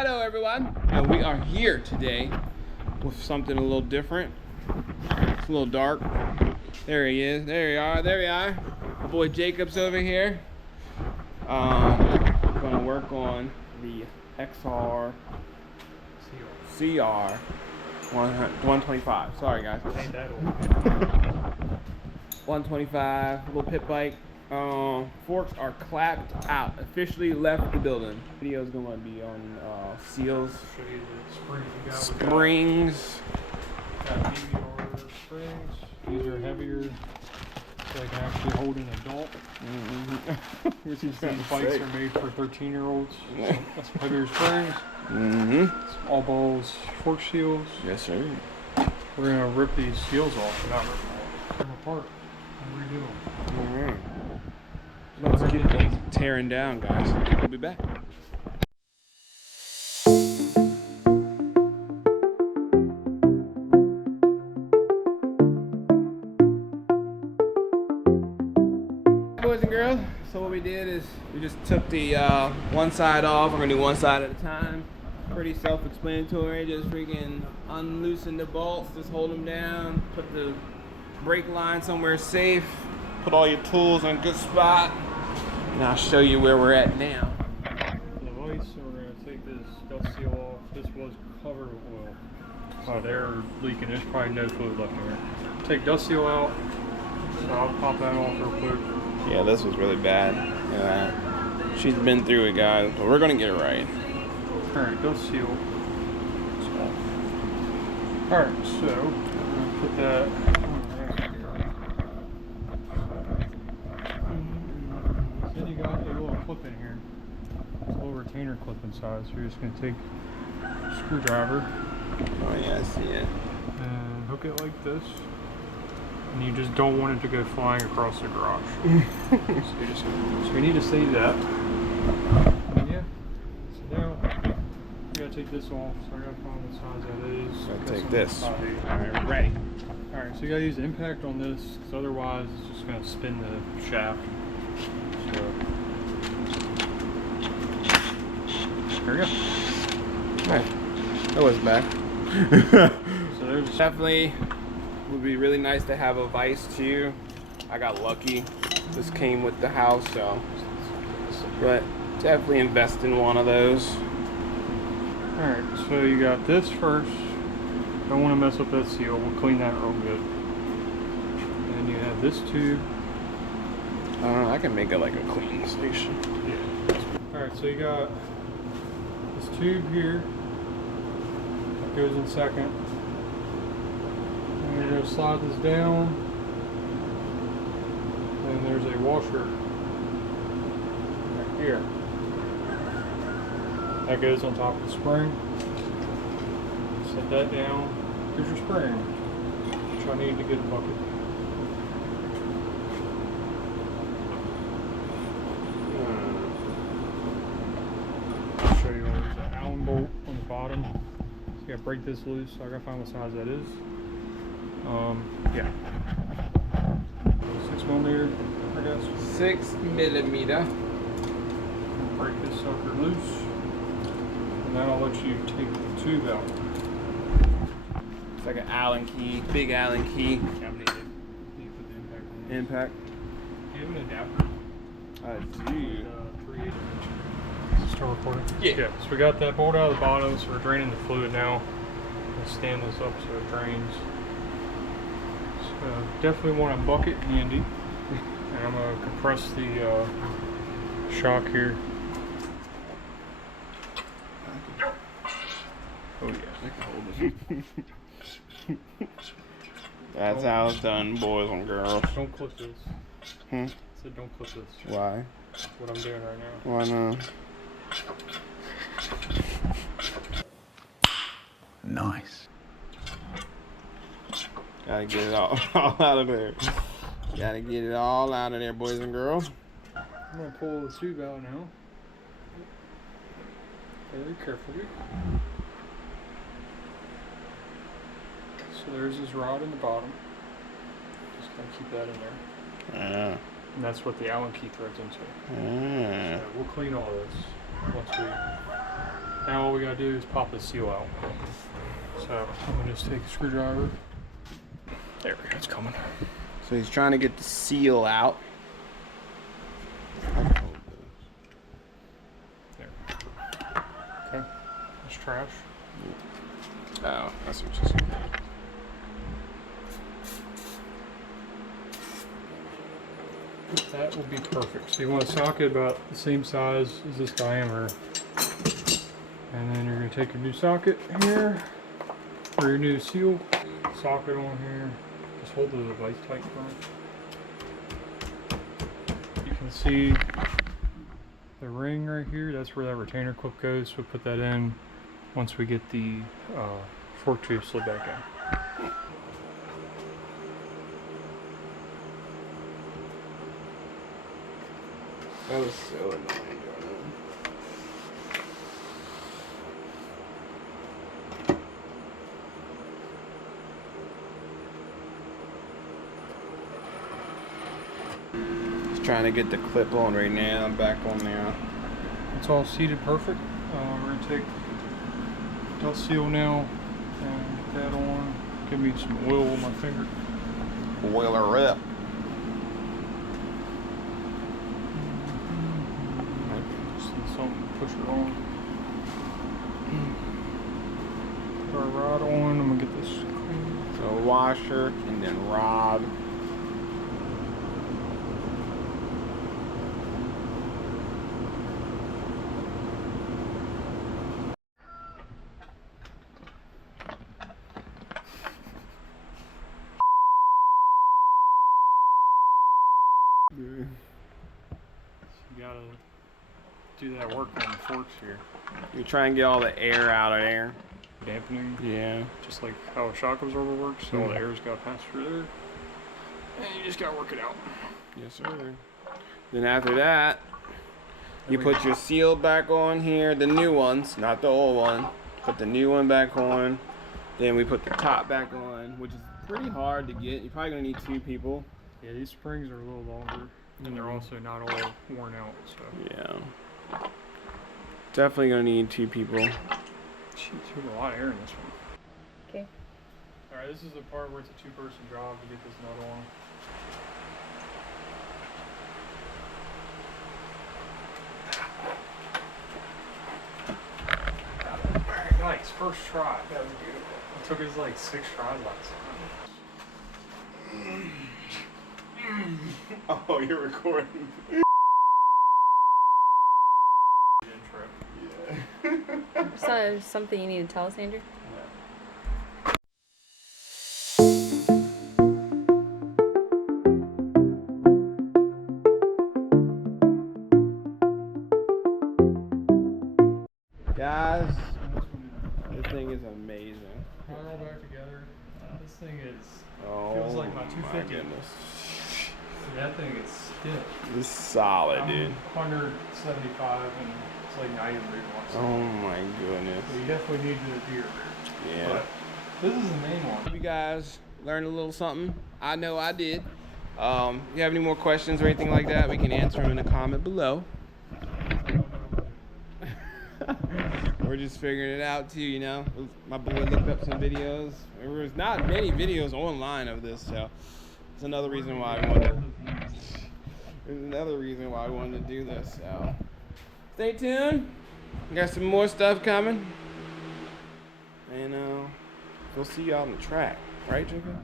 Hello everyone. We are here today with something a little different. It's a little dark. There he is. There you are. There we are. My boy Jacob's over here. Gonna work on the XR CR 125. Sorry guys. 125 little pit bike. Forks are clapped out. Officially left the building. Video is gonna be on seals. Show you the springs. Springs. Got BBR springs. These are heavier, so they can actually hold an adult. These bikes are made for 13-year-olds. So that's some heavier springs. Some all balls fork seals. Yes, sir. We're gonna rip these seals off, but not rip them apart and redo them. Alright. Let's get these tearing down, guys. We'll be back. Boys and girls, so what we did is we just took the one side off. We're gonna do one side at a time. Pretty self-explanatory. Just freaking unloosen the bolts, just hold them down, put the brake line somewhere safe, put all your tools in a good spot, and I'll show you where we're at now. The vise, so we're going to take this dust seal off. This was covered with oil, so they're leaking. There's probably no fluid left in here. Take dust seal out, so I'll pop that off real quick. Yeah, this was really bad. She's been through it, guys, but we're gonna get it right. Alright, dust seal. Alright, so put that. Then you got a little clip in here. It's a little retainer clip inside, so you're just going to take a screwdriver. Oh yeah, I see it. And hook it like this. And you just don't want it to go flying across the garage. So we need to save that. And yeah. So now we gotta take this off. So I gotta find what size that is. I'll take this. Alright, we're ready. Alright, so you gotta use the impact on this, because otherwise it's just gonna spin the shaft. So there we go. Alright. That was bad. So there's Definitely would be really nice to have a vise too. I got lucky. This came with the house, so. But definitely invest in one of those. Alright, so you got this first. Don't want to mess up that seal. We'll clean that real good. And then you have this tube. I can make it like a cleaning station. Yeah. Alright, so you got this tube here. That goes in second. And you're going to slide this down. And there's a washer right here. That goes on top of the spring. Set that down. Here's your spring, which I need to get a bucket. I'll show you. There's an Allen bolt on the bottom. So you gotta break this loose. So I gotta find what size that is. Yeah. 6mm, I guess. 6mm. Break this sucker loose. And then I'll let you take the tube out. It's like an Allen key, big Allen key. Yeah, I'm need to put the impact on. Impact. Do you have an adapter? I do. 3/8. Start recording? Yeah. So we got that bolt out of the bottom, so we're draining the fluid now. We'll stand this up so it drains. So definitely want a bucket handy. And I'm going to compress the shock here. Oh yeah, I can hold it. That's how it's done, boys and girls. Don't clip this. Hmm? I said don't clip this. Why? That's what I'm doing right now. Why not? Nice. Gotta get it all out of there. Gotta get it all out of there, boys and girls. I'm going to pull the tube out now. Very carefully. So there's his rod in the bottom. Just going to keep that in there. And that's what the Allen key threads into. So we'll clean all this once we Now all we gotta do is pop the seal out. So I'm gonna just take a screwdriver. There we go, it's coming. So he's trying to get the seal out. There. Okay, that's trash. Oh, that's what you're saying. That will be perfect. So you want a socket about the same size as this diameter. And then you're going to take your new socket here, or your new seal, socket on here. Just hold the device tight firm. You can see the ring right here. That's where that retainer clip goes. So we'll put that in once we get the fork tube slid back in. That was so annoying, Jordan. Just trying to get the clip on right now. I'm back on now. It's all seated perfect. We're going to take that seal now and put that on. Give me some oil on my finger. Oil her up. Just need something to push it on. Put our rod on. I'm going to get this clean. So washer and then rod. You gotta do that work on the forks here. You try and get all the air out of there. Dampening. Yeah. Just like how a shock absorber works. So all the air's gotta pass through there. And you just gotta work it out. Yes, sir. Then after that, you put your seal back on here, the new ones, not the old one. Put the new one back on. Then we put the top back on, which is pretty hard to get. You're probably gonna need 2 people. Yeah, these springs are a little longer, and they're also not all worn out. So yeah, definitely gonna need 2 people. Jeez, there's a lot of air in this one. Okay. All right, this is the part where it's a 2-person job to get this nut on. Very nice, first try. That was beautiful. It took us like 6 tries last time. Oh, you're recording. Yeah. So, something you need to tell us, Andrew? Guys, this thing is amazing. Put it all back together. This thing is Feels like my 250. goodness. That thing is stiff. This is solid, dude. 175 and it's like 90 degrees watts. Oh my goodness. So you definitely need the beer rear. Yeah. But this is the main one. Hope you guys learned a little something. I know I did. If you have any more questions or anything like that, we can answer them in the comment below. We're just figuring it out too, you know. My boy looked up some videos. There was not many videos online of this, so it's another reason why I wanted. There's another reason why I wanted to do this. So stay tuned. We got some more stuff coming, and we'll see you out on the track, right, Jacob?